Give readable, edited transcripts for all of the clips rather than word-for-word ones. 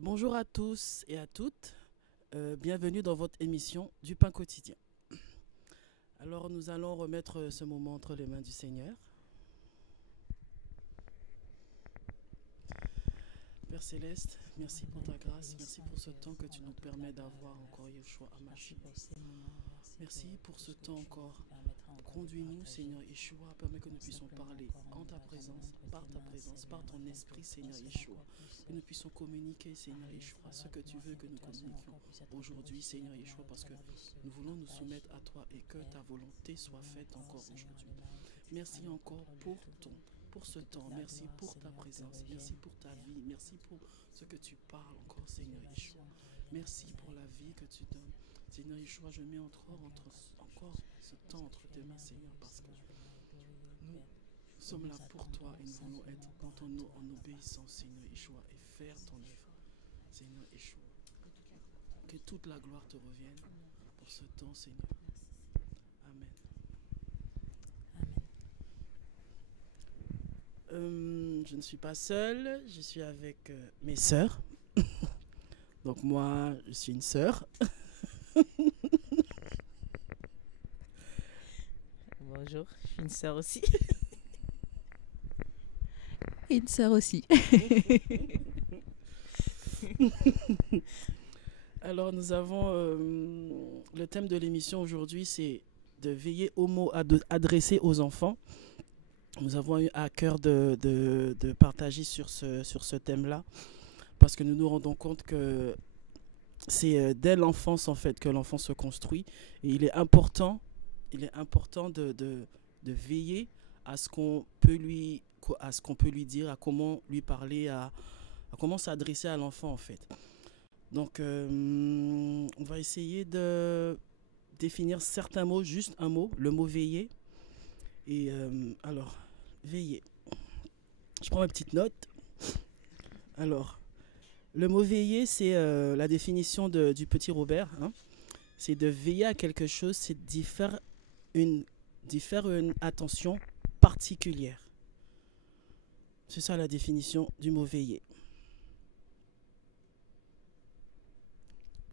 Bonjour à tous et à toutes. Bienvenue dans votre émission du pain quotidien. Alors nous allons remettre ce moment entre les mains du Seigneur. Père Céleste, merci pour ta grâce, merci pour ce temps que tu nous permets d'avoir encore Yeshua Amashi. Merci pour ce temps encore. Conduis-nous, Seigneur Yeshua, permets que nous puissions parler en ta présence, par ton esprit, Seigneur Yeshua. Que nous puissions communiquer, Seigneur Yeshua, ce que tu veux que nous communiquions aujourd'hui, Seigneur Yeshua, parce que nous voulons nous soumettre à toi et que ta volonté soit faite encore aujourd'hui. Merci encore pour ce temps, merci pour ta présence, merci pour ta vie, merci pour ce que tu parles encore, Seigneur Yeshua. Merci pour la vie que tu donnes. Seigneur Yeshua, je mets encore ce temps entre tes mains, Seigneur, parce que nous sommes là pour toi et nous voulons être dans ton nom en obéissant, Seigneur Yeshua, et faire ton œuvre, Seigneur Yeshua. Que toute la gloire te revienne pour ce temps, Seigneur. Amen. Je ne suis pas seule, je suis avec mes sœurs. Donc moi, je suis une sœur. Bonjour, je suis une sœur aussi. Et une sœur aussi. Alors nous avons le thème de l'émission aujourd'hui, c'est de veiller aux mots adressés aux enfants. Nous avons eu à cœur de partager sur ce thème-là, parce que nous nous rendons compte que c'est dès l'enfance en fait que l'enfant se construit, et il est important de veiller à ce qu'on peut lui dire, à comment lui parler, à comment s'adresser à l'enfant en fait. Donc on va essayer de définir certains mots, juste un mot, le mot veiller. Et alors, veiller. Je prends ma petite note. Alors, le mot veiller, c'est la définition du petit Robert. Hein. C'est de veiller à quelque chose, c'est d'y faire une attention particulière. C'est ça la définition du mot veiller.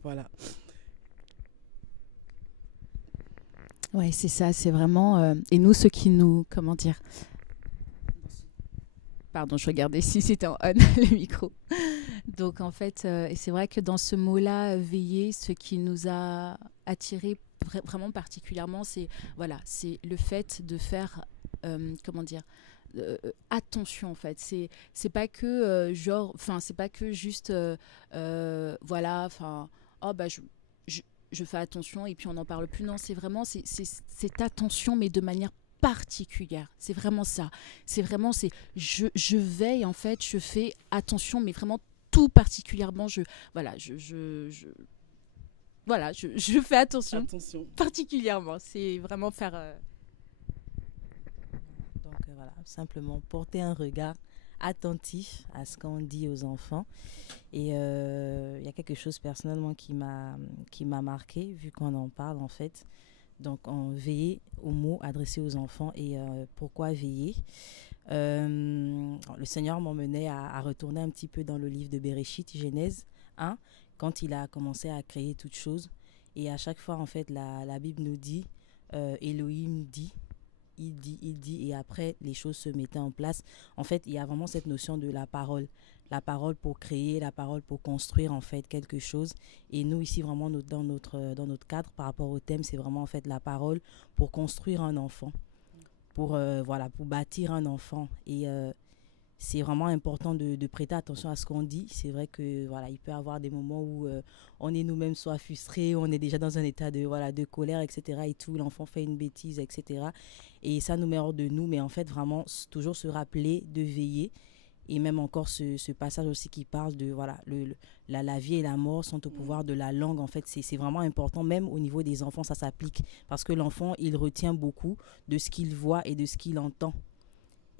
Voilà. Ouais, c'est ça, c'est vraiment... et nous, ceux qui nous... Comment dire? Pardon, je regardais si c'était en on, le micro. Donc, en fait, et c'est vrai que dans ce mot-là, veiller, ce qui nous a attiré vraiment particulièrement, c'est voilà, c'est le fait de faire... comment dire attention en fait, c'est pas que genre, enfin c'est pas que juste voilà, enfin oh bah je fais attention et puis on n'en parle plus. Non, c'est vraiment cette attention, mais de manière particulière. C'est vraiment ça. C'est vraiment, je veille en fait, je fais attention, mais vraiment tout particulièrement. Voilà, voilà, je fais attention. Particulièrement. C'est vraiment faire. Donc voilà, simplement porter un regard attentif à ce qu'on dit aux enfants. Et il y a quelque chose personnellement qui m'a marqué, vu qu'on en parle en fait. Donc on veiller aux mots adressés aux enfants. Et pourquoi veiller? Le Seigneur m'emmenait à retourner un petit peu dans le livre de Bereshit, Genèse 1, quand il a commencé à créer toutes choses. Et à chaque fois, en fait, la Bible nous dit, Elohim dit, il dit, et après, les choses se mettaient en place. En fait, il y a vraiment cette notion de la parole. La parole pour créer, la parole pour construire, en fait, quelque chose. Et nous, ici, vraiment, dans notre cadre, par rapport au thème, c'est vraiment, en fait, la parole pour construire un enfant. Pour bâtir un enfant. Et c'est vraiment important de prêter attention à ce qu'on dit. C'est vrai que voilà, il peut y avoir des moments où on est nous-mêmes soit frustrés, on est déjà dans un état de colère, etc. Et tout, l'enfant fait une bêtise, etc. Et ça nous met hors de nous. Mais en fait, vraiment, toujours se rappeler de veiller. Et même encore ce passage aussi qui parle de voilà, la vie et la mort sont au pouvoir de la langue. En fait, c'est vraiment important. Même au niveau des enfants, ça s'applique. Parce que l'enfant, il retient beaucoup de ce qu'il voit et de ce qu'il entend.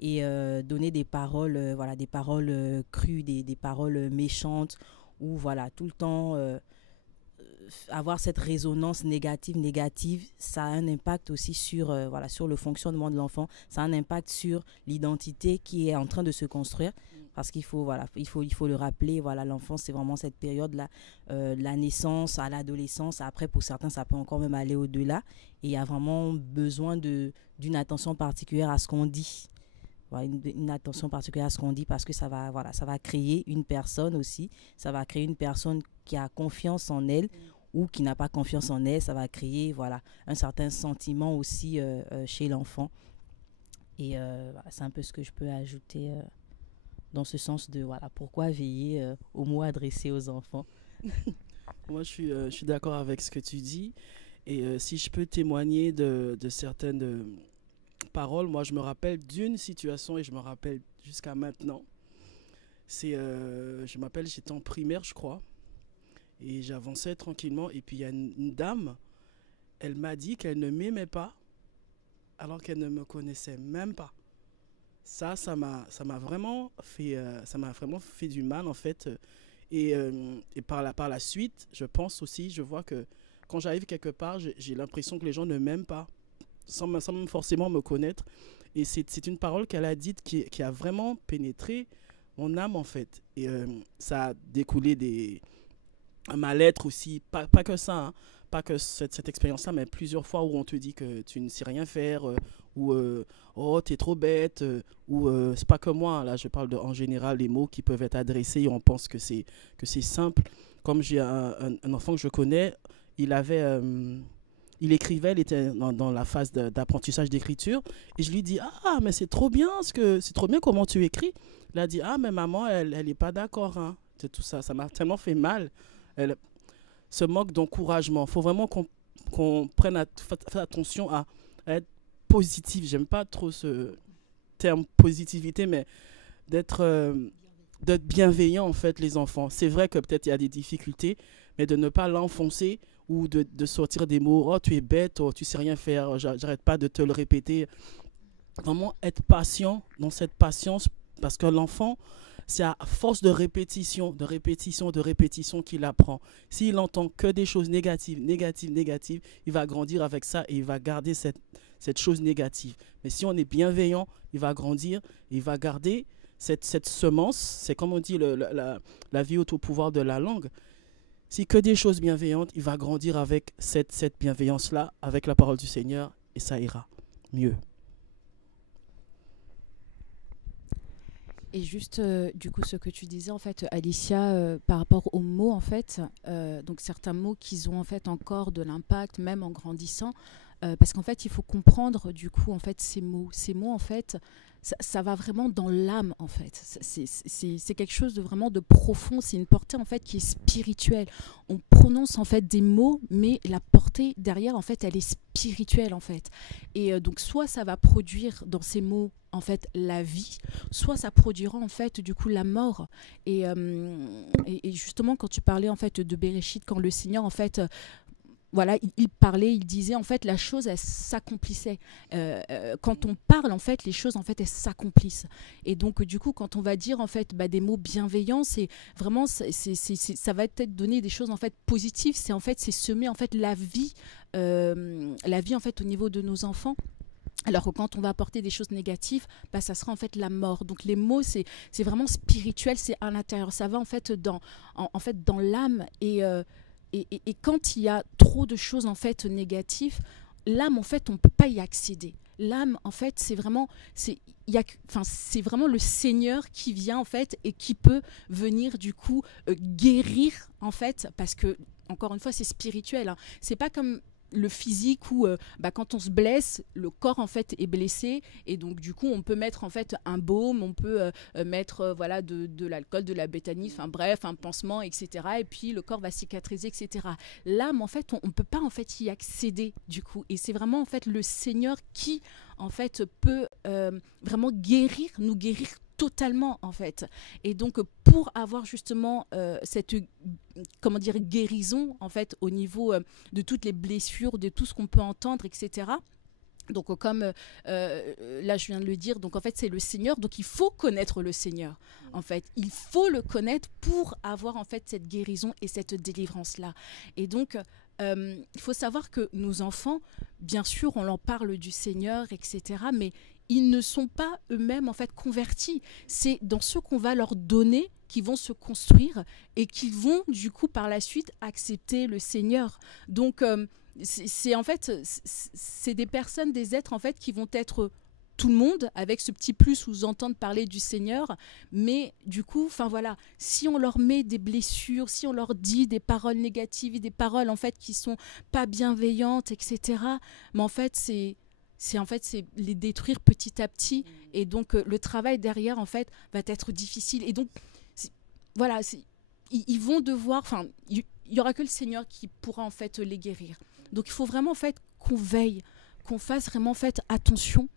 Et donner des paroles, des paroles crues, des paroles méchantes, ou voilà, tout le temps avoir cette résonance négative, ça a un impact aussi sur, voilà, sur le fonctionnement de l'enfant. Ça a un impact sur l'identité qui est en train de se construire. Parce qu'il faut, voilà, il faut le rappeler, voilà, l'enfance, c'est vraiment cette période-là, de la naissance à l'adolescence. Après, pour certains, ça peut encore même aller au-delà. Et il y a vraiment besoin d'une attention particulière à ce qu'on dit. Voilà, une attention particulière à ce qu'on dit, parce que ça va, voilà, ça va créer une personne aussi. Ça va créer une personne qui a confiance en elle ou qui n'a pas confiance en elle. Ça va créer, voilà, un certain sentiment aussi chez l'enfant. Et voilà, c'est un peu ce que je peux ajouter dans ce sens de, voilà, pourquoi veiller aux mots adressés aux enfants. Moi, je suis d'accord avec ce que tu dis. Et si je peux témoigner de certaines paroles, moi, je me rappelle d'une situation et je me rappelle jusqu'à maintenant. Je m'appelle, j'étais en primaire, je crois. Et j'avançais tranquillement. Et puis, il y a une dame, elle m'a dit qu'elle ne m'aimait pas alors qu'elle ne me connaissait même pas. Ça m'a vraiment fait du mal, en fait. Et par la suite, je pense aussi, je vois que quand j'arrive quelque part, j'ai l'impression que les gens ne m'aiment pas, sans même forcément me connaître. Et c'est une parole qu'elle a dite qui a vraiment pénétré mon âme, en fait. Et ça a découlé un mal-être aussi, pas que ça, hein, pas que cette expérience-là, mais plusieurs fois où on te dit que tu ne sais rien faire, ou oh, t'es trop bête, ou c'est pas que moi, là je parle en général les mots qui peuvent être adressés et on pense que c'est simple. Comme j'ai un enfant que je connais, il écrivait, il était dans la phase d'apprentissage d'écriture, et je lui dis mais c'est trop bien comment tu écris. Il a dit mais maman elle est pas d'accord, hein. C'est tout ça, ça m'a tellement fait mal. Elle se moque d'encouragement. Il faut vraiment qu'on prenne faire attention à être positif. J'aime pas trop ce terme positivité, mais d'être bienveillant, en fait, les enfants. C'est vrai que peut-être il y a des difficultés, mais de ne pas l'enfoncer ou de sortir des mots, oh tu es bête, oh, tu sais rien faire, j'arrête pas de te le répéter. Vraiment être patient, dans cette patience, parce que l'enfant, c'est à force de répétition qu'il apprend. S'il entend que des choses négatives, il va grandir avec ça et il va garder cette chose négative. Mais si on est bienveillant, il va grandir, il va garder cette semence. C'est comme on dit, la vie au pouvoir de la langue. Si que des choses bienveillantes, il va grandir avec cette bienveillance-là, avec la parole du Seigneur, et ça ira mieux. Et juste, du coup, ce que tu disais, en fait, Alicia, par rapport aux mots, en fait, donc certains mots qui ont, en fait, encore de l'impact, même en grandissant, parce qu'en fait, il faut comprendre, du coup, en fait, ces mots. Ces mots, en fait, ça va vraiment dans l'âme, en fait. C'est quelque chose de vraiment de profond. C'est une portée, en fait, qui est spirituelle. On prononce, en fait, des mots, mais la portée derrière, en fait, elle est spirituelle, en fait. Et donc, soit ça va produire dans ces mots, en fait, la vie, soit ça produira, en fait, du coup, la mort. Et justement, quand tu parlais, en fait, de Béréchit, quand le Seigneur, en fait... voilà, il parlait, il disait, en fait, la chose, elle s'accomplissait. Quand on parle, en fait, les choses, en fait, elles s'accomplissent. Et donc, du coup, quand on va dire, en fait, des mots bienveillants, c'est vraiment, ça va peut-être donner des choses, en fait, positives. C'est, en fait, c'est semer, en fait, la vie, en fait, au niveau de nos enfants. Alors que quand on va apporter des choses négatives, ça sera en fait la mort. Donc les mots, c'est vraiment spirituel, c'est à l'intérieur. Ça va, en fait, dans l'âme. Et quand il y a trop de choses en fait négatives, l'âme en fait on peut pas y accéder. L'âme en fait c'est vraiment le Seigneur qui vient en fait et qui peut venir du coup guérir en fait, parce que encore une fois c'est spirituel, hein. C'est pas comme le physique où quand on se blesse, le corps en fait est blessé et donc du coup on peut mettre en fait un baume, on peut mettre voilà de l'alcool, de la bétanie, enfin bref un pansement, etc. Et puis le corps va cicatriser, etc. L'âme en fait on peut pas en fait y accéder du coup, et c'est vraiment en fait le Seigneur qui en fait peut vraiment nous guérir totalement en fait. Et donc pour avoir justement cette guérison en fait au niveau de toutes les blessures, de tout ce qu'on peut entendre, etc. Donc, comme là, je viens de le dire, donc en fait, c'est le Seigneur. Donc, il faut connaître le Seigneur. En fait, il faut le connaître pour avoir en fait cette guérison et cette délivrance-là. Et donc, il faut savoir que nos enfants, bien sûr, on leur parle du Seigneur, etc., mais ils ne sont pas eux-mêmes en fait convertis. C'est dans ce qu'on va leur donner qu'ils vont se construire et qu'ils vont du coup par la suite accepter le Seigneur. Donc c'est en fait c'est des personnes, des êtres en fait qui vont être tout le monde avec ce petit plus où ils entendent parler du Seigneur, mais du coup, enfin voilà, si on leur met des blessures, si on leur dit des paroles négatives et des paroles en fait qui sont pas bienveillantes, etc. Mais en fait c'est les détruire petit à petit, et donc le travail derrière en fait va être difficile, et donc voilà, ils vont devoir, enfin il y aura que le Seigneur qui pourra en fait les guérir. Donc il faut vraiment en fait qu'on veille, qu'on fasse vraiment en fait attention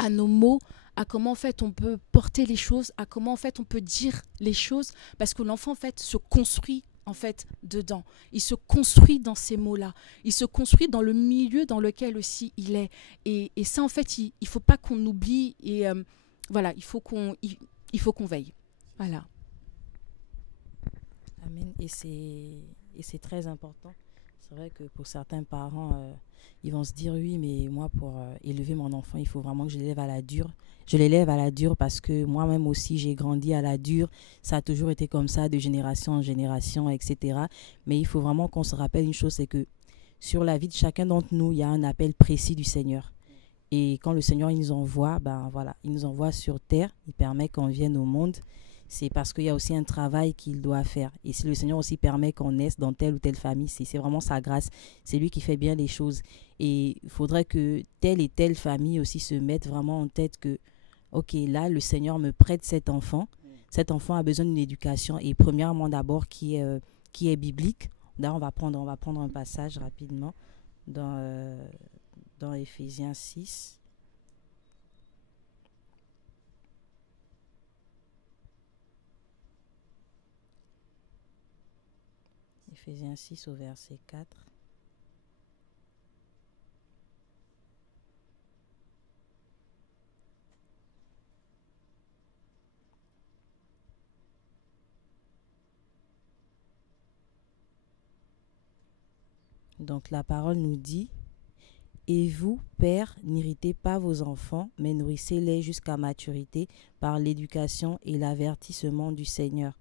à nos mots, à comment en fait on peut porter les choses, à comment en fait on peut dire les choses, parce que l'enfant en fait se construit en fait dedans. Il se construit dans ces mots-là. Il se construit dans le milieu dans lequel aussi il est. Et ça en fait, il faut pas qu'on oublie, et voilà, il faut qu'on veille. Voilà. Amen. Et c'est très important. C'est vrai que pour certains parents, ils vont se dire oui, mais moi, pour élever mon enfant, il faut vraiment que je l'élève à la dure. Je l'élève à la dure parce que moi-même aussi, j'ai grandi à la dure. Ça a toujours été comme ça, de génération en génération, etc. Mais il faut vraiment qu'on se rappelle une chose, c'est que sur la vie de chacun d'entre nous, il y a un appel précis du Seigneur. Et quand le Seigneur il nous envoie, ben voilà, il nous envoie sur terre, il permet qu'on vienne au monde. C'est parce qu'il y a aussi un travail qu'il doit faire. Et si le Seigneur aussi permet qu'on naisse dans telle ou telle famille, c'est vraiment sa grâce. C'est lui qui fait bien les choses. Et il faudrait que telle et telle famille aussi se mettent vraiment en tête que, ok, là, le Seigneur me prête cet enfant. Cet enfant a besoin d'une éducation. Et premièrement, d'abord, qui est biblique. Là, on va prendre un passage rapidement dans Éphésiens 6. Éphésiens 6 au verset 4. Donc la parole nous dit: et vous, pères, n'irritez pas vos enfants, mais nourrissez-les jusqu'à maturité par l'éducation et l'avertissement du Seigneur.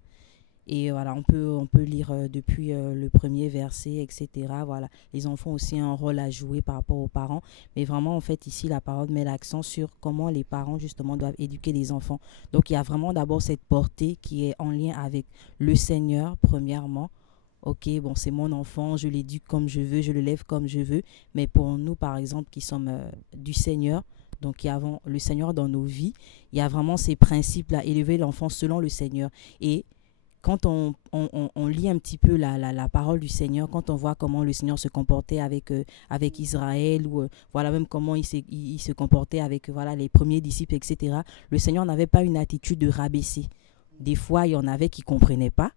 Et voilà, on peut lire depuis le premier verset, etc. Voilà, les enfants ont aussi un rôle à jouer par rapport aux parents. Mais vraiment, en fait, ici, la parole met l'accent sur comment les parents, justement, doivent éduquer les enfants. Donc, il y a vraiment d'abord cette portée qui est en lien avec le Seigneur, premièrement. Ok, bon, c'est mon enfant, je l'éduque comme je veux, je le lève comme je veux. Mais pour nous, par exemple, qui sommes du Seigneur, donc qui avons le Seigneur dans nos vies, il y a vraiment ces principes-là, élever l'enfant selon le Seigneur. Et quand on lit un petit peu la parole du Seigneur, quand on voit comment le Seigneur se comportait avec Israël, ou voilà, même comment il se comportait avec voilà, les premiers disciples, etc., le Seigneur n'avait pas une attitude de rabaisser. Des fois, il y en avait qui ne comprenaient pas,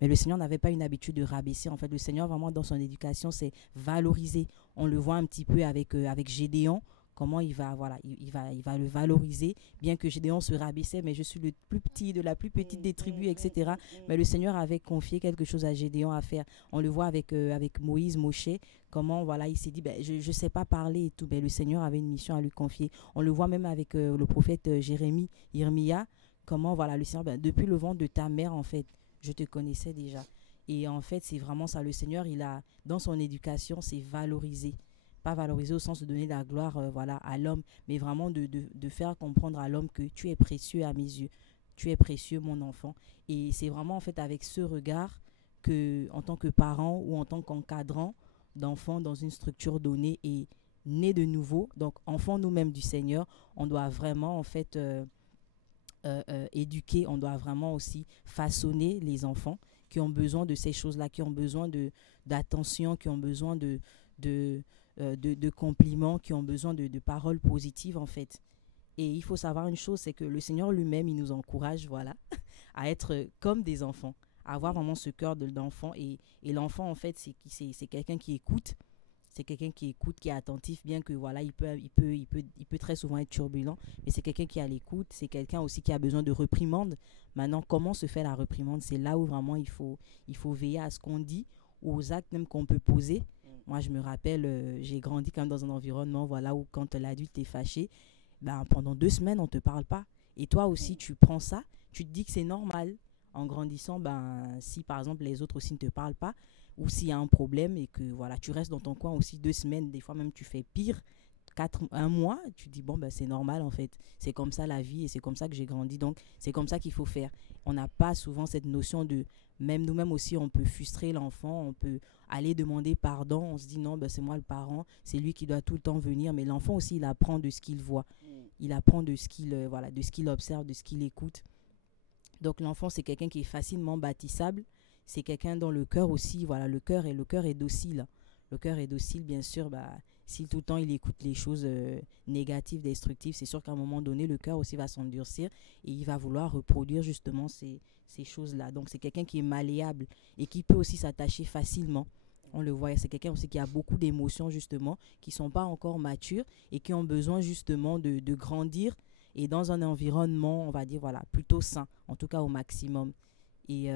mais le Seigneur n'avait pas une habitude de rabaisser. En fait, le Seigneur, vraiment, dans son éducation, c'est valoriser. On le voit un petit peu avec Gédéon, comment il va le valoriser, bien que Gédéon se rabaissait, mais je suis le plus petit de la plus petite des tribus, etc. Mais le Seigneur avait confié quelque chose à Gédéon à faire. On le voit avec Moïse, Moshe, comment voilà, il s'est dit, je ne sais pas parler et tout, mais le Seigneur avait une mission à lui confier. On le voit même avec le prophète Jérémie, comment voilà, le Seigneur, depuis le ventre de ta mère, en fait, je te connaissais déjà. Et en fait, c'est vraiment ça, le Seigneur, il a, dans son éducation, c'est valoriser. Pas valoriser au sens de donner la gloire voilà, à l'homme, mais vraiment de faire comprendre à l'homme que tu es précieux à mes yeux. Tu es précieux, mon enfant. Et c'est vraiment en fait avec ce regard que, en tant que parent ou en tant qu'encadrant d'enfants dans une structure donnée et né de nouveau, donc enfants nous-mêmes du Seigneur, on doit vraiment en fait éduquer, on doit vraiment aussi façonner les enfants qui ont besoin de ces choses-là, qui ont besoin d'attention, qui ont besoin de compliments, qui ont besoin de paroles positives en fait. Et il faut savoir une chose, c'est que le Seigneur lui-même, il nous encourage, voilà, à être comme des enfants, à avoir vraiment ce cœur d'enfant. Et l'enfant, en fait, c'est quelqu'un qui écoute, C'est quelqu'un qui écoute, qui est attentif, bien que voilà, il peut très souvent être turbulent, mais c'est quelqu'un qui est à l'écoute. C'est quelqu'un aussi qui a besoin de reprimande. Maintenant, comment se fait la reprimande? C'est là où vraiment il faut veiller à ce qu'on dit, aux actes même qu'on peut poser. Moi, je me rappelle, j'ai grandi quand même dans un environnement, voilà, où quand l'adulte est fâché, ben, pendant 2 semaines, on ne te parle pas. Et toi aussi, tu prends ça, tu te dis que c'est normal. En grandissant, ben, si par exemple les autres aussi ne te parlent pas, ou s'il y a un problème et que voilà, tu restes dans ton coin aussi 2 semaines, des fois même tu fais pire, un mois, tu dis bon, ben, c'est normal en fait. C'est comme ça la vie et c'est comme ça que j'ai grandi. Donc, c'est comme ça qu'il faut faire. On n'a pas souvent cette notion de, même nous-mêmes aussi, on peut frustrer l'enfant, on peut aller demander pardon. On se dit non, ben, c'est moi le parent, c'est lui qui doit tout le temps venir. Mais l'enfant aussi, il apprend de ce qu'il voit. Il apprend de ce qu'il observe, de ce qu'il écoute. Donc l'enfant, c'est quelqu'un qui est facilement bâtissable. C'est quelqu'un dont le cœur aussi, voilà, le cœur est docile. Le cœur est docile, bien sûr. Bah, si tout le temps il écoute les choses négatives, destructives, c'est sûr qu'à un moment donné, le cœur aussi va s'endurcir et il va vouloir reproduire justement ces choses-là. Donc c'est quelqu'un qui est malléable et qui peut aussi s'attacher facilement. On le voit, c'est quelqu'un aussi qui a beaucoup d'émotions justement, qui ne sont pas encore matures et qui ont besoin justement de grandir et dans un environnement, on va dire, voilà, plutôt sain, en tout cas au maximum. Et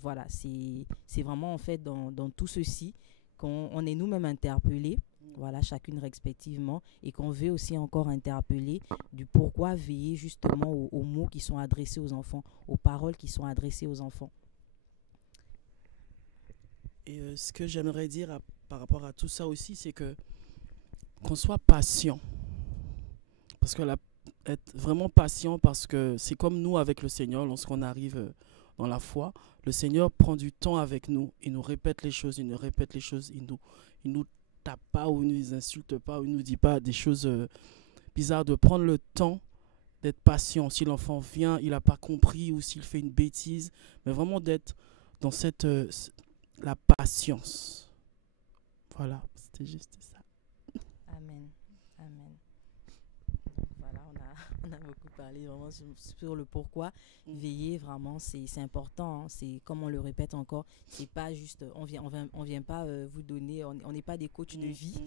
voilà, c'est vraiment en fait dans tout ceci qu'on est nous-mêmes interpellés, voilà, chacune respectivement, et qu'on veut aussi encore interpeller du pourquoi veiller justement aux mots qui sont adressés aux enfants, aux paroles qui sont adressées aux enfants. Et ce que j'aimerais dire par rapport à tout ça aussi, c'est que qu'on soit patient. Parce que être vraiment patient, parce que c'est comme nous avec le Seigneur, lorsqu'on arrive dans la foi, le Seigneur prend du temps avec nous, il nous répète les choses, il nous répète les choses, il nous tape pas ou il nous insulte pas ou il nous dit pas des choses bizarres, de prendre le temps d'être patient. Si l'enfant vient, il n'a pas compris ou s'il fait une bêtise, mais vraiment d'être dans la patience. Voilà, c'était juste ça. Amen. Amen. Voilà, on a beaucoup parlé vraiment sur le pourquoi. Veiller, vraiment, c'est important. Hein. C'est, comme on le répète encore, c'est pas juste, on vient pas vous donner, on n'est pas des coachs de vie.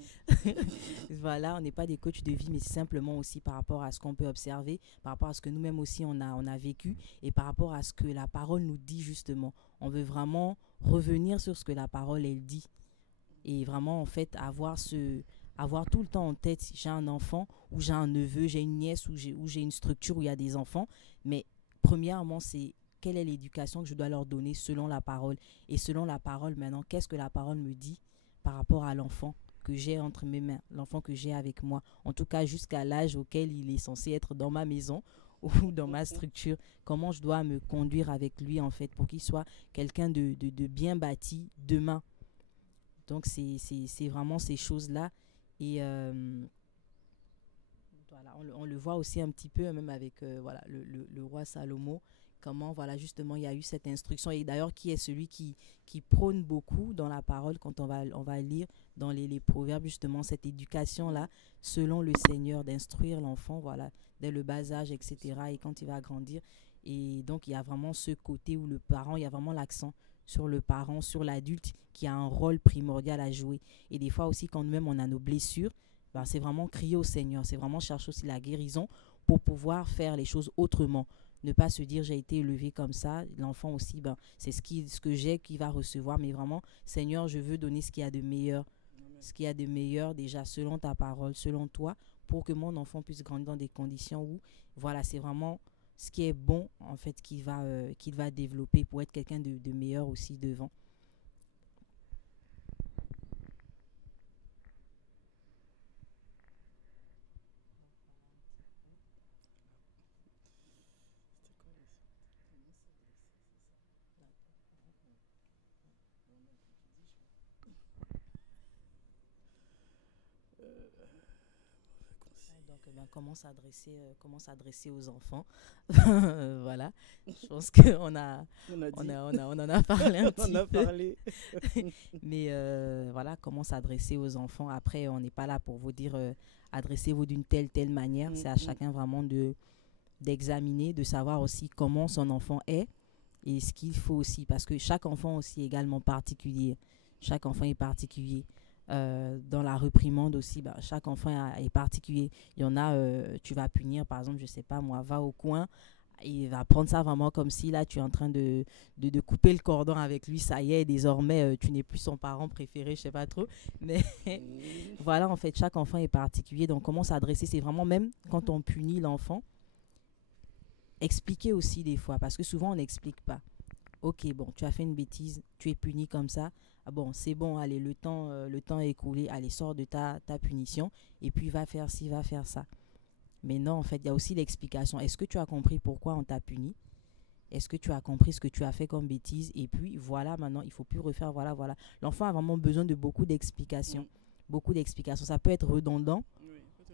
Voilà, on n'est pas des coachs de vie, mais c'est simplement aussi par rapport à ce qu'on peut observer, par rapport à ce que nous-mêmes aussi on a vécu et par rapport à ce que la parole nous dit justement. On veut vraiment revenir sur ce que la parole, elle dit. Et vraiment, en fait, avoir tout le temps en tête, si j'ai un enfant ou j'ai un neveu, j'ai une nièce ou j'ai une structure où il y a des enfants. Mais premièrement, c'est quelle est l'éducation que je dois leur donner selon la parole. Et selon la parole, maintenant, qu'est-ce que la parole me dit par rapport à l'enfant que j'ai entre mes mains, l'enfant que j'ai avec moi. En tout cas, jusqu'à l'âge auquel il est censé être dans ma maison ou dans ma structure. Comment je dois me conduire avec lui, en fait, pour qu'il soit quelqu'un de bien bâti demain. Donc, c'est vraiment ces choses-là. Et voilà, on le voit aussi un petit peu, même avec voilà, le roi Salomon, comment voilà, justement il y a eu cette instruction. Et d'ailleurs, qui est celui qui prône beaucoup dans la parole, quand on va lire dans les proverbes, justement, cette éducation-là, selon le Seigneur, d'instruire l'enfant, voilà, dès le bas âge, etc. Et quand il va grandir. Et donc, il y a vraiment ce côté où le parent, il y a vraiment l'accent sur le parent, sur l'adulte qui a un rôle primordial à jouer. Et des fois aussi, quand nous-mêmes on a nos blessures, ben, c'est vraiment crier au Seigneur, c'est vraiment chercher aussi la guérison pour pouvoir faire les choses autrement. Ne pas se dire j'ai été élevé comme ça, l'enfant aussi, ben, c'est ce que j'ai qui va recevoir, mais vraiment, Seigneur, je veux donner ce qu'il y a de meilleur. Ce qu'il y a de meilleur déjà selon ta parole, selon toi, pour que mon enfant puisse grandir dans des conditions où, voilà, c'est vraiment ce qui est bon, en fait, qu'il va développer pour être quelqu'un de meilleur aussi devant. Donc, comment s'adresser aux enfants. Voilà. Je pense qu'on on en a parlé un petit peu. Mais voilà, comment s'adresser aux enfants. Après, on n'est pas là pour vous dire adressez-vous d'une telle manière. C'est à chacun vraiment d'examiner, de savoir aussi comment son enfant est et ce qu'il faut aussi. Parce que chaque enfant aussi est également particulier. Chaque enfant est particulier. Dans la réprimande aussi, chaque enfant est particulier. Il y en a, tu vas punir, par exemple, je sais pas moi, va au coin, il va prendre ça vraiment comme si là tu es en train de couper le cordon avec lui, ça y est, désormais tu n'es plus son parent préféré, je sais pas trop. Mais voilà, en fait, chaque enfant est particulier, donc comment s'adresser, c'est vraiment même quand on punit l'enfant, expliquer aussi des fois, parce que souvent on n'explique pas. Ok, bon, tu as fait une bêtise, tu es puni comme ça. Ah bon, c'est bon, allez, le temps est écoulé, allez, sors de ta punition et puis va faire ci, va faire ça. Mais non, en fait, il y a aussi l'explication. Est-ce que tu as compris pourquoi on t'a puni? Est-ce que tu as compris ce que tu as fait comme bêtise? Et puis, voilà, maintenant, il ne faut plus refaire, voilà, voilà. L'enfant a vraiment besoin de beaucoup d'explications. Beaucoup d'explications. Ça peut être redondant.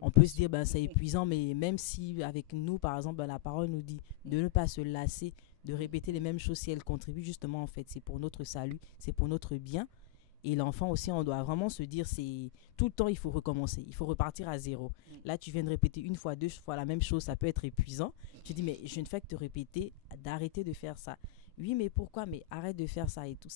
On peut se dire, c'est épuisant, mais même si avec nous, par exemple, la parole nous dit de ne pas se lasser, de répéter les mêmes choses si elles contribuent, justement, en fait, c'est pour notre salut, c'est pour notre bien. Et l'enfant aussi, on doit vraiment se dire, c'est tout le temps, il faut recommencer, il faut repartir à zéro. Là, tu viens de répéter une fois, deux fois la même chose, ça peut être épuisant. Tu dis, mais je ne fais que te répéter, d'arrêter de faire ça. Oui, mais pourquoi? Mais arrête de faire ça et tout.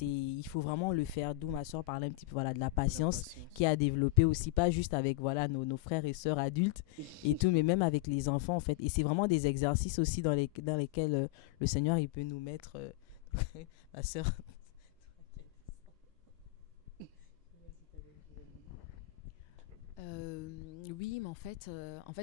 Il faut vraiment le faire. D'où ma soeur parlait un petit peu de la patience qui a développé aussi, pas juste avec nos frères et sœurs adultes et tout, mais même avec les enfants, en fait. Et c'est vraiment des exercices aussi dans lesquels le Seigneur, il peut nous mettre. Ma soeur. Oui, mais en fait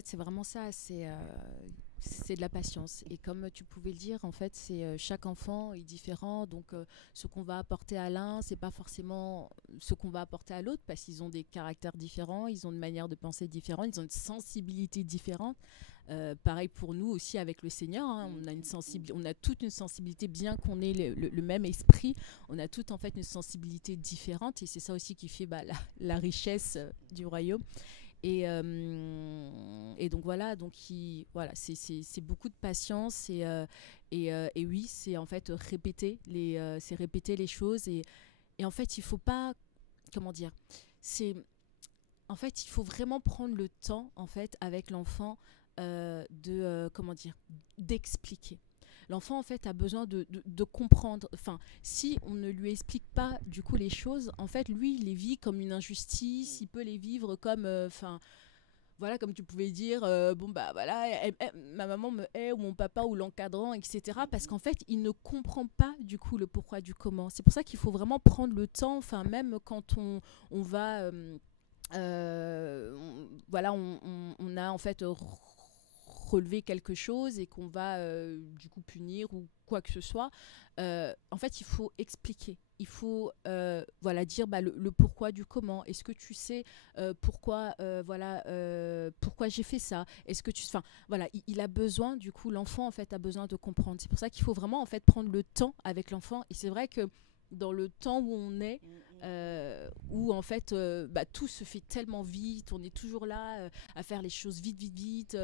c'est vraiment ça, c'est de la patience. Et comme tu pouvais le dire, en fait, c'est chaque enfant est différent, donc ce qu'on va apporter à l'un, c'est pas forcément ce qu'on va apporter à l'autre, parce qu'ils ont des caractères différents, ils ont une manière de penser différente, ils ont une sensibilité différente. Pareil pour nous aussi avec le Seigneur, hein, on a toute une sensibilité, bien qu'on ait le même esprit, on a toute en fait une sensibilité différente, et c'est ça aussi qui fait la richesse du royaume. Et donc voilà, c'est beaucoup de patience, et oui, c'est en fait répéter les choses, et en fait il faut pas, comment dire, en fait il faut vraiment prendre le temps en fait avec l'enfant, comment dire, d'expliquer. L'enfant en fait a besoin de comprendre. Enfin, si on ne lui explique pas du coup les choses, en fait lui il les vit comme une injustice, il peut les vivre comme, voilà, comme tu pouvais dire, voilà, ma maman me hait, ou mon papa, ou l'encadrant, etc. Parce qu'en fait il ne comprend pas du coup le pourquoi du comment. C'est pour ça qu'il faut vraiment prendre le temps, enfin même quand on va on a en fait relevé quelque chose et qu'on va du coup punir ou quoi que ce soit, en fait il faut expliquer, il faut dire le pourquoi du comment. Est-ce que tu sais pourquoi j'ai fait ça? Est-ce que tu, enfin voilà, il a besoin, du coup l'enfant en fait a besoin de comprendre. C'est pour ça qu'il faut vraiment en fait prendre le temps avec l'enfant. Et c'est vrai que dans le temps où on est, où en fait tout se fait tellement vite, on est toujours là à faire les choses vite,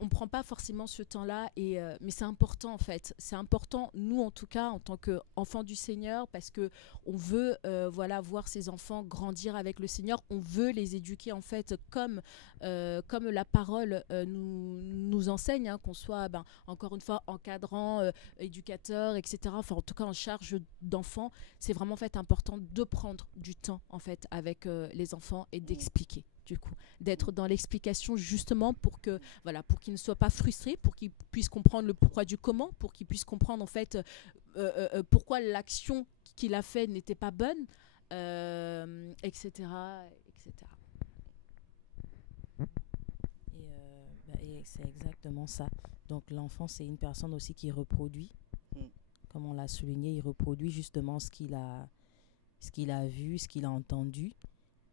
on prend pas forcément ce temps-là, mais c'est important en fait, c'est important, nous en tout cas en tant qu'enfants du Seigneur, parce que on veut voir ces enfants grandir avec le Seigneur, on veut les éduquer en fait comme la parole nous enseigne, hein, qu'on soit encore une fois encadrant, éducateur, etc. Enfin en tout cas en charge d'enfants, c'est vraiment en fait important de prendre du temps en fait avec les enfants et d'expliquer, du coup, d'être dans l'explication justement pour qu'ils ne soient pas frustrés, pour qu'ils puissent comprendre le pourquoi du comment, pour qu'ils puissent comprendre en fait pourquoi l'action qu'il a fait n'était pas bonne, etc., etc. Et c'est exactement ça. Donc l'enfant, c'est une personne aussi qui reproduit. Comme on l'a souligné, il reproduit justement ce qu'il a vu, ce qu'il a entendu.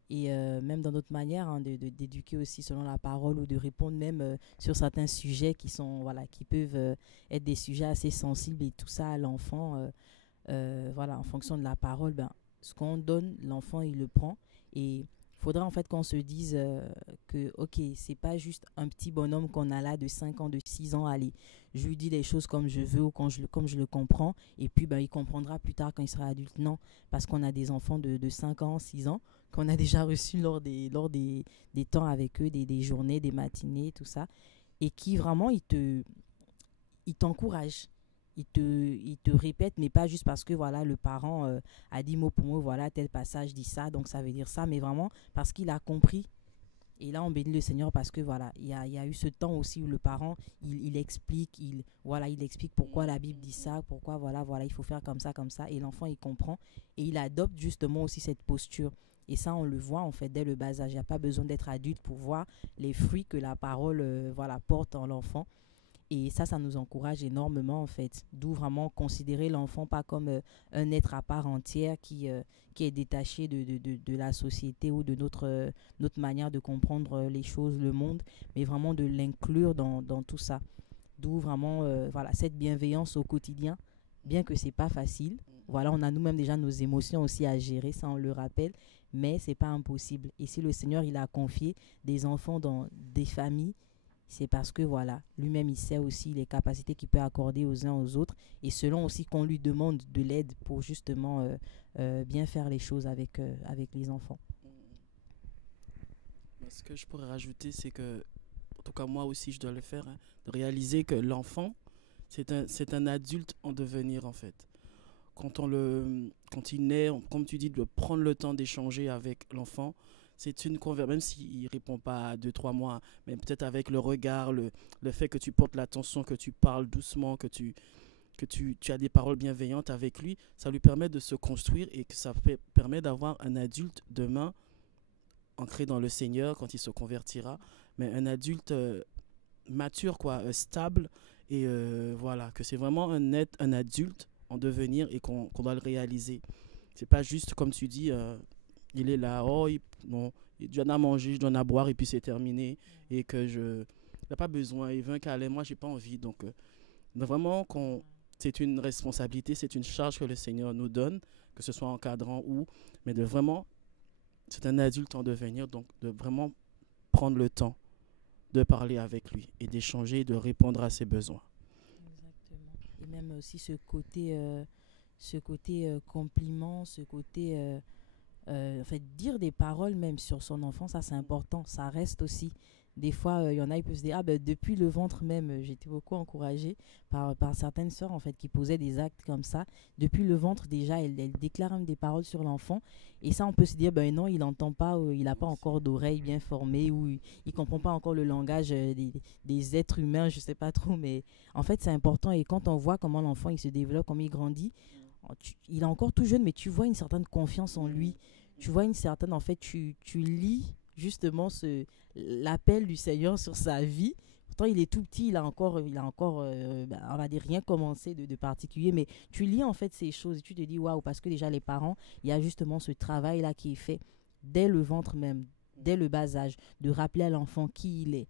Et même dans notre manière d'éduquer aussi selon la parole, ou de répondre même sur certains sujets qui peuvent être des sujets assez sensibles et tout ça à l'enfant. En fonction de la parole, ce qu'on donne, l'enfant il le prend. Et il faudrait en fait qu'on se dise que ok, c'est pas juste un petit bonhomme qu'on a là de 5 ans, de 6 ans, allez, je lui dis les choses comme je veux ou comme je le comprends, et puis il comprendra plus tard quand il sera adulte. Non, parce qu'on a des enfants de 5 ans, 6 ans, qu'on a déjà reçus lors des temps avec eux, des journées, des matinées, tout ça, et qui vraiment, ils t'encouragent. il te répète, mais pas juste parce que voilà, le parent a dit mot pour mot, voilà, tel passage dit ça, donc ça veut dire ça, mais vraiment parce qu'il a compris. Et là, on bénit le Seigneur parce que voilà, il y a eu ce temps aussi où le parent, il explique, il explique pourquoi la Bible dit ça, pourquoi voilà, il faut faire comme ça, et l'enfant, il comprend, et il adopte justement aussi cette posture. Et ça, on le voit en fait dès le bas âge. Il n'y a pas besoin d'être adulte pour voir les fruits que la parole porte en l'enfant. Et ça nous encourage énormément en fait. D'où vraiment considérer l'enfant pas comme un être à part entière qui est détaché de la société ou de notre manière de comprendre les choses, le monde, mais vraiment de l'inclure dans tout ça. D'où vraiment cette bienveillance au quotidien, bien que c'est pas facile. Voilà, on a nous-mêmes déjà nos émotions aussi à gérer, ça on le rappelle, mais c'est pas impossible. Et si le Seigneur il a confié des enfants dans des familles, c'est parce que voilà, lui-même il sait aussi les capacités qu'il peut accorder aux uns aux autres, et selon aussi qu'on lui demande de l'aide pour justement bien faire les choses avec les enfants. Ce que je pourrais rajouter, c'est que, en tout cas moi aussi je dois le faire, hein, de réaliser que l'enfant, c'est un adulte en devenir en fait. Quand il naît, comme tu dis, de prendre le temps d'échanger avec l'enfant, c'est une conversation, même s'il ne répond pas à 2-3 mois, mais peut-être avec le regard, le fait que tu portes l'attention, que tu parles doucement, que tu as des paroles bienveillantes avec lui, ça lui permet de se construire et que ça permet d'avoir un adulte demain ancré dans le Seigneur quand il se convertira, mais un adulte mature, quoi, stable, et voilà, que c'est vraiment un adulte en devenir et qu'on doit le réaliser. C'est pas juste comme tu dis, il est là, non, il donne à manger, je donne à boire et puis c'est terminé, et que il n'a pas besoin, il veut un câlin, moi j'ai pas envie, donc vraiment c'est une responsabilité, c'est une charge que le Seigneur nous donne, que ce soit encadrant mais de vraiment, c'est un adulte en devenir, donc de vraiment prendre le temps de parler avec lui et d'échanger, de répondre à ses besoins. Exactement. Et même aussi ce côté compliment, ce côté en fait, dire des paroles même sur son enfant, ça c'est important, ça reste aussi. Des fois, il y en a, ils peuvent se dire, depuis le ventre même, j'étais beaucoup encouragée par certaines sœurs en fait, qui posaient des actes comme ça. Depuis le ventre, déjà, elles déclarent même des paroles sur l'enfant. Et ça, on peut se dire, non, il n'entend pas, il n'a pas encore d'oreilles bien formées, ou il ne comprend pas encore le langage des êtres humains, je ne sais pas trop. Mais en fait, c'est important. Et quand on voit comment l'enfant il se développe, comment il grandit, il est encore tout jeune, mais tu vois une certaine confiance en lui. Tu vois une certaine, en fait, tu lis justement l'appel du Seigneur sur sa vie. Pourtant, il est tout petit, il a encore on va dire, rien commencé de particulier, mais tu lis en fait ces choses et tu te dis, waouh, parce que déjà les parents, il y a justement ce travail-là qui est fait dès le ventre même, dès le bas âge, de rappeler à l'enfant qui il est,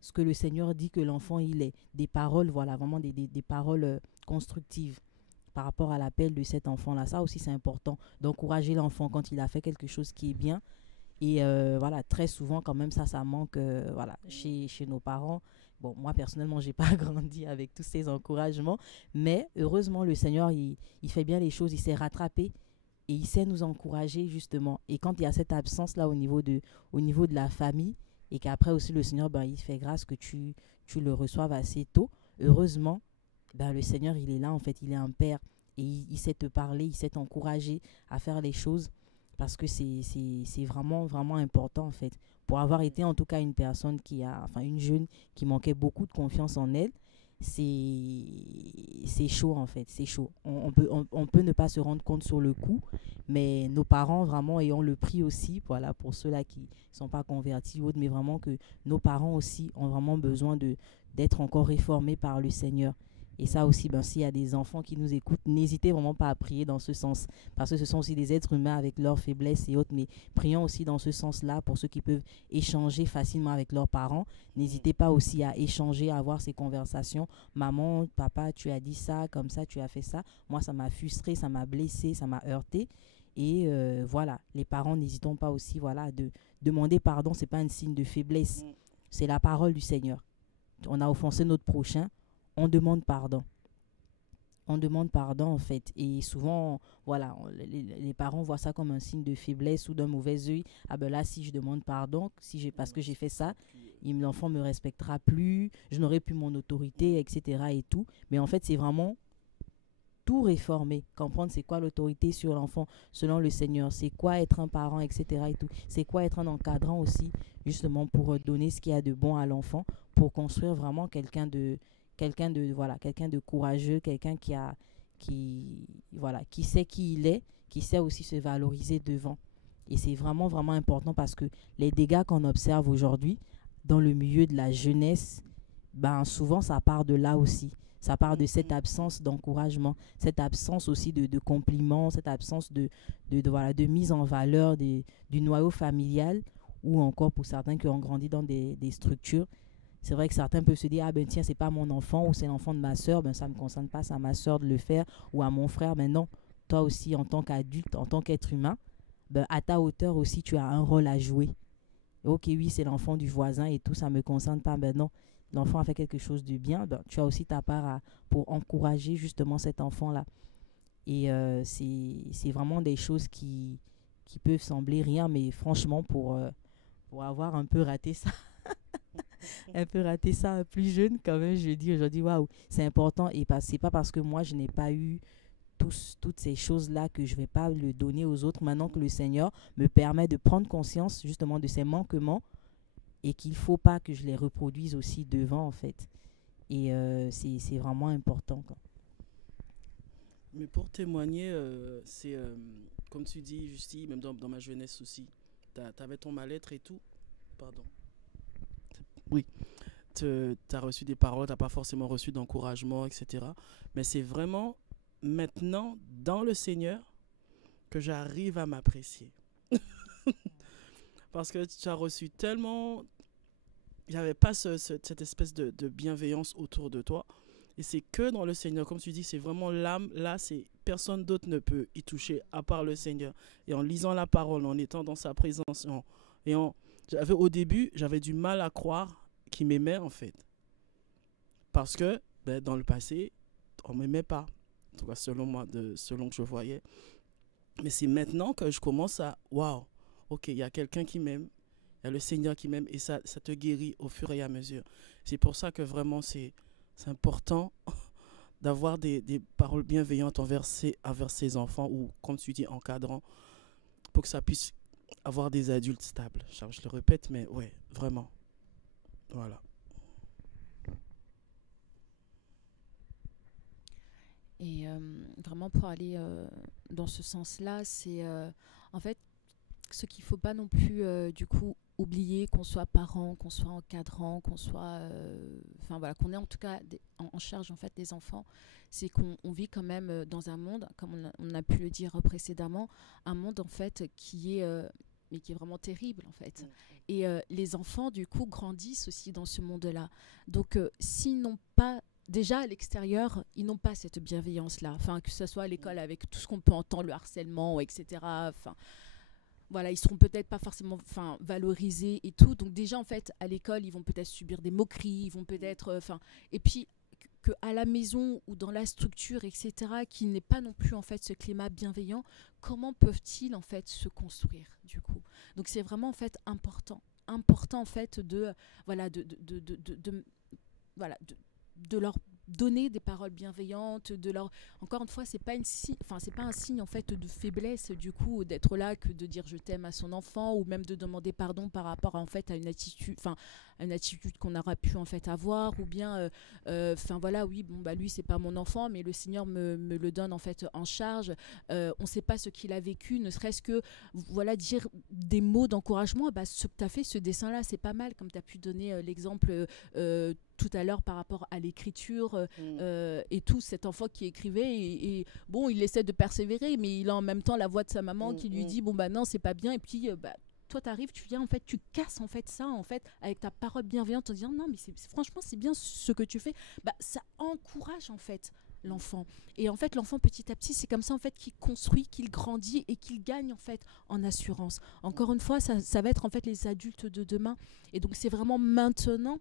ce que le Seigneur dit que l'enfant il est, des paroles, voilà, vraiment des paroles constructives par rapport à l'appel de cet enfant-là. Ça aussi, c'est important d'encourager l'enfant quand il a fait quelque chose qui est bien. Et très souvent, quand même, ça manque chez nos parents. Bon, moi, personnellement, je n'ai pas grandi avec tous ces encouragements. Mais heureusement, le Seigneur, il fait bien les choses. Il s'est rattrapé et il sait nous encourager, justement. Et quand il y a cette absence-là au niveau de la famille, et qu'après aussi, le Seigneur, il fait grâce que tu le reçoives assez tôt, heureusement, le Seigneur, il est là, en fait, il est un père et il sait te parler, il sait t'encourager à faire les choses parce que c'est vraiment, vraiment important, en fait. Pour avoir été, en tout cas, une personne une jeune qui manquait beaucoup de confiance en elle, c'est chaud, en fait, c'est chaud. On peut ne pas se rendre compte sur le coup, mais nos parents, vraiment, ayant le prix aussi, voilà, pour ceux-là qui ne sont pas convertis ou autres, mais vraiment que nos parents aussi ont vraiment besoin d'être encore réformés par le Seigneur. Et ça aussi, s'il y a des enfants qui nous écoutent, n'hésitez vraiment pas à prier dans ce sens. Parce que ce sont aussi des êtres humains avec leurs faiblesses et autres. Mais prions aussi dans ce sens-là pour ceux qui peuvent échanger facilement avec leurs parents. N'hésitez pas aussi à échanger, à avoir ces conversations. Maman, papa, tu as dit ça, comme ça, tu as fait ça. Moi, ça m'a frustré, ça m'a blessé, ça m'a heurté. Et voilà, les parents, n'hésitons pas aussi de demander pardon. Ce n'est pas un signe de faiblesse. C'est la parole du Seigneur. On a offensé notre prochain. On demande pardon. On demande pardon, en fait. Et souvent, les parents voient ça comme un signe de faiblesse ou d'un mauvais œil. Là, si je demande pardon, parce que j'ai fait ça, l'enfant ne me respectera plus, je n'aurai plus mon autorité, etc. et tout. Mais en fait, c'est vraiment tout réformer, comprendre c'est quoi l'autorité sur l'enfant selon le Seigneur, c'est quoi être un parent, etc. et tout. C'est quoi être un encadrant aussi, justement pour donner ce qu'il y a de bon à l'enfant, pour construire vraiment quelqu'un de courageux, quelqu'un qui sait qui il est, qui sait aussi se valoriser devant. Et c'est vraiment, vraiment important parce que les dégâts qu'on observe aujourd'hui dans le milieu de la jeunesse, ben souvent ça part de là aussi. Ça part de cette absence d'encouragement, cette absence aussi de compliments, cette absence de mise en valeur du noyau familial, ou encore pour certains qui ont grandi dans des structures. C'est vrai que certains peuvent se dire, ah ben tiens, c'est pas mon enfant ou c'est l'enfant de ma soeur, ben ça ne me concerne pas, c'est à ma soeur de le faire, ou à mon frère. Mais non, toi aussi en tant qu'adulte, en tant qu'être humain, ben à ta hauteur aussi tu as un rôle à jouer. Ok, oui, c'est l'enfant du voisin et tout, ça me concerne pas. Ben non, l'enfant a fait quelque chose de bien, ben, tu as aussi ta part pour encourager justement cet enfant-là. Et c'est vraiment des choses qui peuvent sembler rien, mais franchement, pour avoir un peu raté ça, un peu raté ça plus jeune, quand même, je dis aujourd'hui, waouh, c'est important. Et c'est pas parce que moi, je n'ai pas eu toutes ces choses-là que je vais pas le donner aux autres. Maintenant que le Seigneur me permet de prendre conscience justement de ces manquements et qu'il faut pas que je les reproduise aussi devant, en fait. Et c'est vraiment important, quoi. Mais pour témoigner, c'est comme tu dis, Justy, même dans ma jeunesse aussi, t'avais ton mal-être et tout. Pardon. Oui. T'as reçu des paroles, t'as pas forcément reçu d'encouragement, etc. Mais c'est vraiment maintenant, dans le Seigneur, que j'arrive à m'apprécier. Parce que tu as reçu tellement... Il n'y avait pas cette espèce de bienveillance autour de toi. Et c'est que dans le Seigneur, comme tu dis, c'est vraiment l'âme. Là, personne d'autre ne peut y toucher à part le Seigneur. Et en lisant la parole, en étant dans sa présence, au début, j'avais du mal à croire qu'il m'aimait, en fait. Parce que dans le passé, on ne m'aimait pas. En tout cas, selon moi, selon que je voyais. Mais c'est maintenant que je commence à... Waouh, ok, il y a quelqu'un qui m'aime. Il y a le Seigneur qui m'aime. Et ça te guérit au fur et à mesure. C'est pour ça que vraiment, c'est important d'avoir des paroles bienveillantes envers ses enfants, ou, comme tu dis, encadrant, pour que ça puisse avoir des adultes stables. Je le répète, mais ouais, vraiment. Voilà. Et vraiment pour aller dans ce sens-là, c'est en fait ce qu'il ne faut pas non plus du coup oublier, qu'on soit parent, qu'on soit encadrant, qu'on soit, voilà, qu'on ait en tout cas en charge en fait des enfants, c'est qu'on vit quand même dans un monde, comme on a pu le dire précédemment, un monde en fait qui est mais qui est vraiment terrible en fait. Et les enfants du coup grandissent aussi dans ce monde-là. Donc s'ils n'ont pas déjà à l'extérieur, ils n'ont pas cette bienveillance-là. Enfin, que ce soit à l'école avec tout ce qu'on peut entendre, le harcèlement, etc. Enfin, voilà, ils seront peut-être pas forcément valorisés et tout. Donc déjà, en fait, à l'école, ils vont peut-être subir des moqueries, ils vont peut-être... et puis, qu'à la maison ou dans la structure, etc., qu'il n'ait pas non plus, en fait, ce climat bienveillant, comment peuvent-ils, en fait, se construire, du coup? Donc, c'est vraiment, en fait, important, en fait, de leur donner des paroles bienveillantes, encore une fois, c'est pas un signe en fait de faiblesse du coup d'être là, que de dire je t'aime à son enfant, ou même de demander pardon par rapport en fait à une attitude qu'on aura pu en fait avoir, ou bien voilà, oui, bon bah lui c'est pas mon enfant, mais le Seigneur me le donne en fait en charge. On sait pas ce qu'il a vécu, ne serait-ce que voilà, dire des mots d'encouragement. Bah ce que tu as fait, ce dessin là, c'est pas mal, comme tu as pu donner l'exemple tout à l'heure par rapport à l'écriture et tout, cet enfant qui écrivait et bon, il essaie de persévérer, mais il a en même temps la voix de sa maman qui lui dit bon bah non, c'est pas bien, et puis toi t'arrives, tu viens en fait, tu casses en fait ça en fait avec ta parole bienveillante en disant non mais franchement c'est bien ce que tu fais. Ça encourage en fait l'enfant, et en fait l'enfant petit à petit, c'est comme ça en fait qu'il construit, qu'il grandit et qu'il gagne en fait en assurance. Encore une fois, ça va être en fait les adultes de demain, et donc c'est vraiment maintenant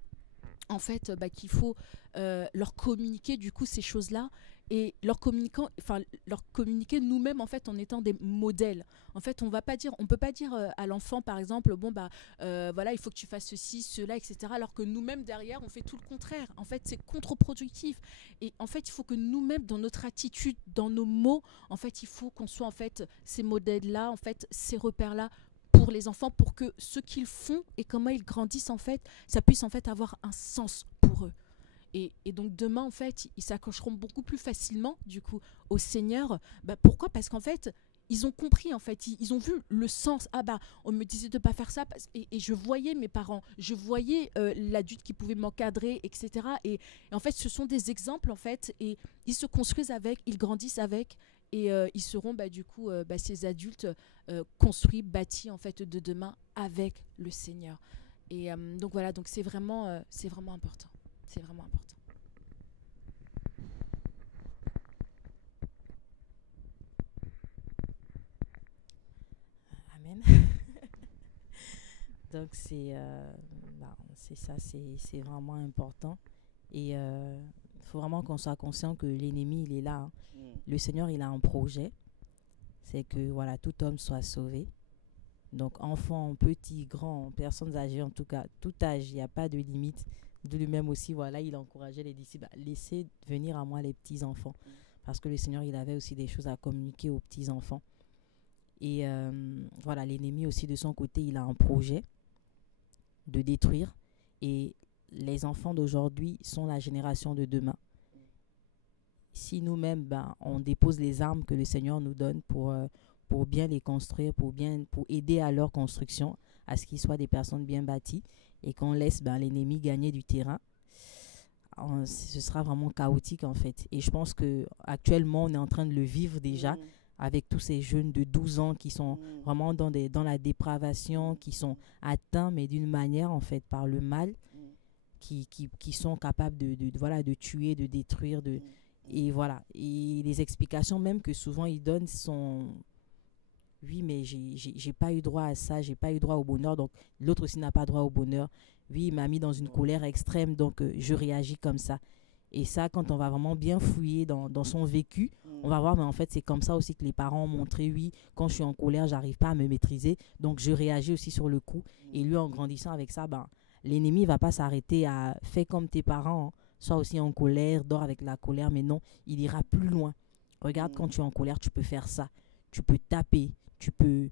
en fait qu'il faut leur communiquer du coup ces choses-là, et leur communiquer nous-mêmes en fait en étant des modèles. En fait, on peut pas dire à l'enfant par exemple, bon bah voilà, il faut que tu fasses ceci, cela, etc. Alors que nous-mêmes derrière, on fait tout le contraire. En fait, c'est contre-productif. Et en fait, il faut que nous-mêmes, dans notre attitude, dans nos mots, en fait, il faut qu'on soit en fait ces modèles-là, en fait, ces repères-là pour les enfants, pour que ce qu'ils font et comment ils grandissent en fait, ça puisse en fait avoir un sens pour eux. Et donc demain, en fait, ils s'accrocheront beaucoup plus facilement, du coup, au Seigneur. Bah, pourquoi ? Parce qu'en fait, ils ont compris, en fait, ils ont vu le sens. Ah bah, on me disait de ne pas faire ça. Et je voyais mes parents, je voyais l'adulte qui pouvait m'encadrer, etc. Et en fait, ce sont des exemples, en fait, et ils se construisent avec, ils grandissent avec, et ils seront, bah, du coup, ces adultes construits, bâtis, en fait, de demain avec le Seigneur. Et donc voilà, donc c'est vraiment important. C'est vraiment important. Amen. Donc c'est ça, c'est vraiment important. Et il faut vraiment qu'on soit conscient que l'ennemi, il est là. Hein. Le Seigneur, il a un projet. C'est que voilà, tout homme soit sauvé. Donc enfants, petits, grands, personnes âgées, en tout cas, tout âge, il n'y a pas de limite. De lui-même aussi, voilà, il encourageait les disciples à laisser venir à moi les petits-enfants. Parce que le Seigneur, il avait aussi des choses à communiquer aux petits-enfants. Et voilà, l'ennemi aussi, de son côté, il a un projet de détruire. Et les enfants d'aujourd'hui sont la génération de demain. Si nous-mêmes, on dépose les armes que le Seigneur nous donne pour bien les construire, pour aider à leur construction, à ce qu'ils soient des personnes bien bâties, et qu'on laisse l'ennemi gagner du terrain, ce sera vraiment chaotique en fait. Et je pense qu'actuellement, on est en train de le vivre déjà avec tous ces jeunes de 12 ans qui sont vraiment dans la dépravation, qui sont atteints, mais d'une manière en fait par le mal, qui sont capables de tuer, de détruire, et voilà. Et les explications même que souvent ils donnent sont... Oui, mais j'ai pas eu droit à ça, j'ai pas eu droit au bonheur, donc l'autre aussi n'a pas droit au bonheur. Oui, il m'a mis dans une colère extrême, donc je réagis comme ça. Et ça, quand on va vraiment bien fouiller dans son vécu, on va voir, mais en fait, c'est comme ça aussi que les parents ont montré, oui, quand je suis en colère, j'arrive pas à me maîtriser, donc je réagis aussi sur le coup. Et lui, en grandissant avec ça, l'ennemi ne va pas s'arrêter à faire comme tes parents, hein. Sois aussi en colère, dors avec la colère, mais non, il ira plus loin. Regarde, quand tu es en colère, tu peux faire ça. Tu peux taper, tu peux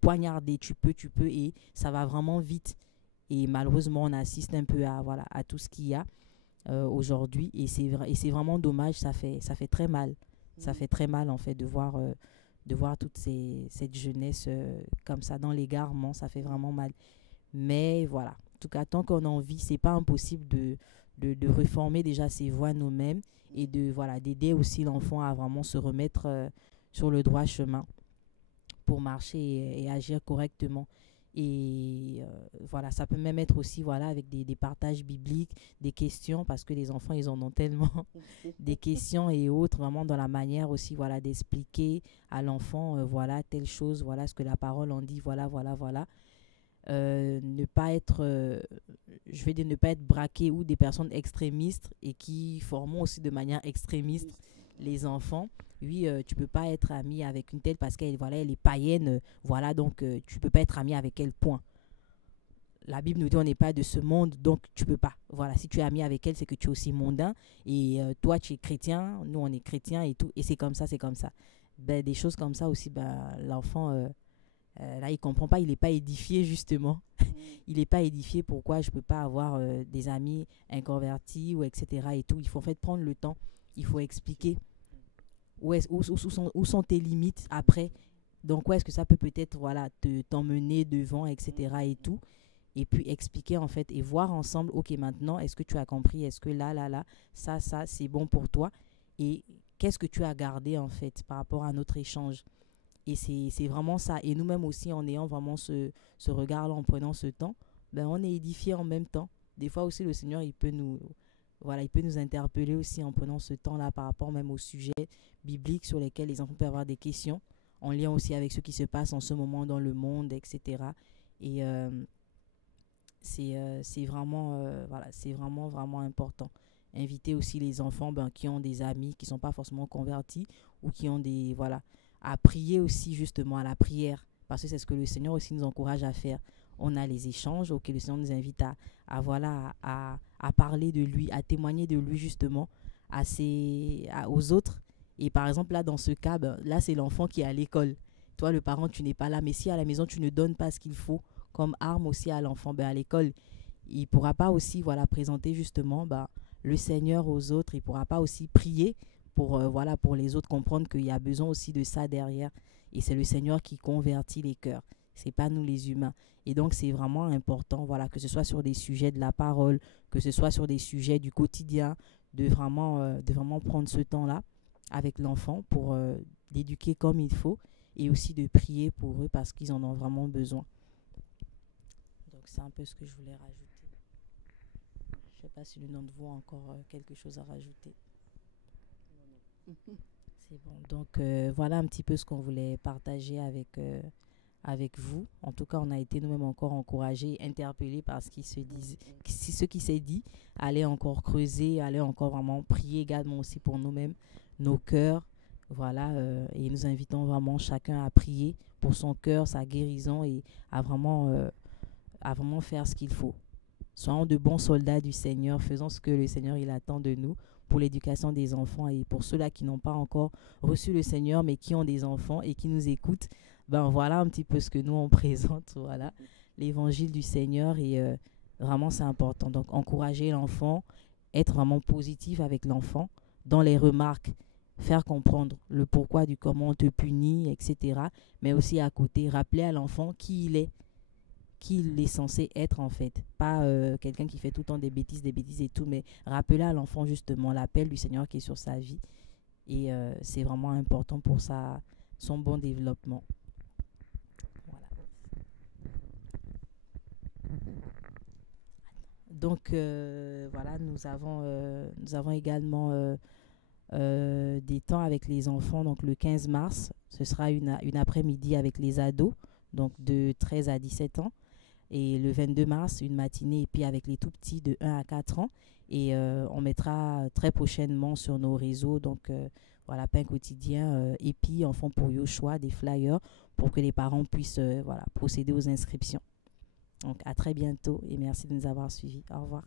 poignarder, tu peux, et ça va vraiment vite. Et malheureusement, on assiste un peu à tout ce qu'il y a aujourd'hui. Et c'est vraiment dommage, ça fait très mal. Ça fait très mal, en fait, de voir toute cette jeunesse comme ça, dans l'égarement, ça fait vraiment mal. Mais voilà, en tout cas, tant qu'on en vit, c'est pas impossible de reformer déjà ses voies nous-mêmes et d'aider aussi l'enfant à vraiment se remettre sur le droit chemin pour marcher et agir correctement. Et voilà, ça peut même être aussi avec des partages bibliques, des questions, parce que les enfants, ils en ont tellement, des questions et autres, vraiment dans la manière aussi d'expliquer à l'enfant, telle chose, voilà ce que la parole en dit, voilà. Ne pas être ne pas être braqué ou des personnes extrémistes et qui forment aussi de manière extrémiste les enfants. Oui, tu peux pas être ami avec une telle parce qu'elle elle est païenne, donc tu peux pas être ami avec elle, point. La Bible nous dit on n'est pas de ce monde, donc tu peux pas. Voilà, si tu es ami avec elle, c'est que tu es aussi mondain et toi tu es chrétien, nous on est chrétiens et tout, et c'est comme ça. Des choses comme ça aussi, l'enfant là il comprend pas, il n'est pas édifié justement. Il n'est pas édifié. Pourquoi je peux pas avoir des amis inconvertis ou etc. et tout. Il faut en fait prendre le temps, il faut expliquer où sont tes limites après, donc où est-ce que ça peut peut-être t'emmener devant, etc. et tout, et puis expliquer en fait et voir ensemble, ok, maintenant est-ce que tu as compris, est-ce que là ça c'est bon pour toi, et qu'est-ce que tu as gardé en fait par rapport à notre échange. Et c'est vraiment ça. Et nous-mêmes aussi, en ayant vraiment ce regard-là, en prenant ce temps, on est édifié en même temps. Des fois aussi, le Seigneur, il peut nous interpeller aussi en prenant ce temps-là par rapport même aux sujets bibliques sur lesquels les enfants peuvent avoir des questions, en lien aussi avec ce qui se passe en ce moment dans le monde, etc. Et c'est vraiment, vraiment important. inviter aussi les enfants qui ont des amis qui ne sont pas forcément convertis ou qui ont des... Voilà, à prier aussi justement à la prière. Parce que c'est ce que le Seigneur aussi nous encourage à faire. On a les échanges auxquels le Seigneur nous invite à parler de lui, à témoigner de lui justement aux autres. Et par exemple, là, dans ce cas, là, c'est l'enfant qui est à l'école. Toi, le parent, tu n'es pas là. Mais si à la maison, tu ne donnes pas ce qu'il faut comme arme aussi à l'enfant, à l'école, il ne pourra pas aussi présenter justement le Seigneur aux autres. Il ne pourra pas aussi prier pour les autres, comprendre qu'il y a besoin aussi de ça derrière. Et c'est le Seigneur qui convertit les cœurs. Ce n'est pas nous les humains. Et donc, c'est vraiment important, que ce soit sur des sujets de la parole, que ce soit sur des sujets du quotidien, de vraiment prendre ce temps-là avec l'enfant pour l'éduquer comme il faut et aussi de prier pour eux parce qu'ils en ont vraiment besoin. Donc, c'est un peu ce que je voulais rajouter. Je ne sais pas si l'un de vous a encore quelque chose à rajouter. C'est bon. Donc, voilà un petit peu ce qu'on voulait partager avec vous. En tout cas, on a été nous-mêmes encore encouragés, interpellés par ce qui s'est dit. Aller encore creuser, aller encore vraiment prier également aussi pour nous-mêmes, nos cœurs. Voilà, et nous invitons vraiment chacun à prier pour son cœur, sa guérison et à vraiment faire ce qu'il faut. Soyons de bons soldats du Seigneur, faisons ce que le Seigneur il attend de nous pour l'éducation des enfants. Et pour ceux-là qui n'ont pas encore reçu le Seigneur, mais qui ont des enfants et qui nous écoutent, voilà un petit peu ce que nous on présente, voilà, l'évangile du Seigneur. Et vraiment, c'est important. Donc, encourager l'enfant, être vraiment positif avec l'enfant dans les remarques, faire comprendre le pourquoi du comment on te punit, etc. Mais aussi à côté, rappeler à l'enfant qui il est censé être en fait. Pas quelqu'un qui fait tout le temps des bêtises et tout, mais rappeler à l'enfant justement l'appel du Seigneur qui est sur sa vie. Et c'est vraiment important pour son bon développement. Voilà. Donc voilà, nous avons également des temps avec les enfants. Donc le 15 mars, ce sera une après-midi avec les ados, donc de 13 à 17 ans. Et le 22 mars, une matinée, et puis avec les tout petits de 1 à 4 ans. Et on mettra très prochainement sur nos réseaux, donc Pain Quotidien, et puis Enfants pour Yoshua, des flyers, pour que les parents puissent procéder aux inscriptions. Donc à très bientôt et merci de nous avoir suivis. Au revoir.